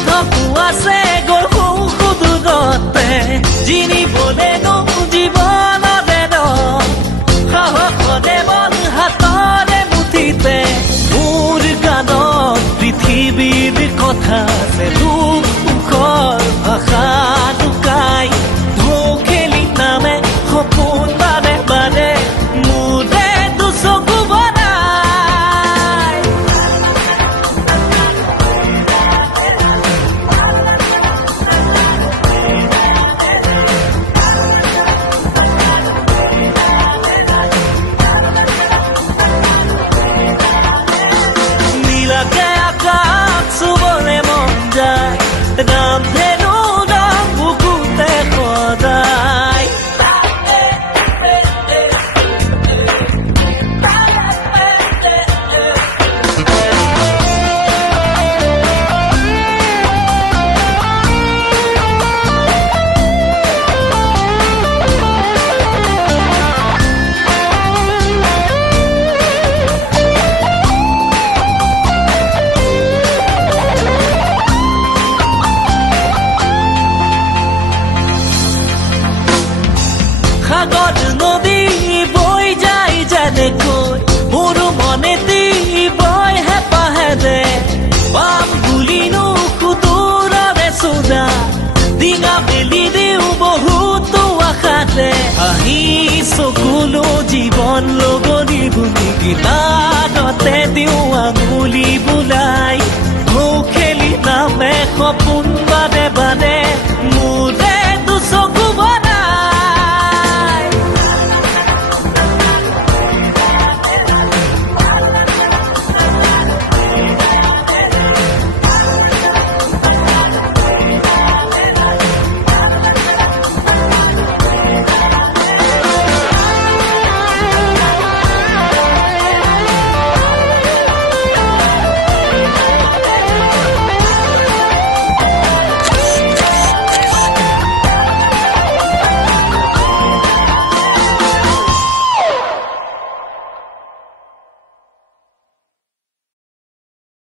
পৃথকো আছে গৈ সুদূৰতে জিনিবলেনো জীৱনৰে সাহসৰে বল হাতৰে মুঠিতে মোৰ গানত পৃথিৱীৰ কথা আছে দুখ সুখৰ ভাষা লুকাই ঢৌ খেলি নামে সপোন বাৰে বাৰে মোৰে দুচকু বনাই নীলাকে আকাশ চুবলে মন যায় ৰামধেনু ৰাম বুকুতে সদায় সাগৰ নদী বৈ যায় যেনেকৈ মোৰ মনেদি বৈ হেঁপাহেৰে পাম বুলিনো সুদূৰৰে চোদা দিঙা মেলি দিওঁ বহুতো আশাতে আহি চকুলো জীৱন লগনি বুলি গীতাতে দিওঁ আঙুলি বোলা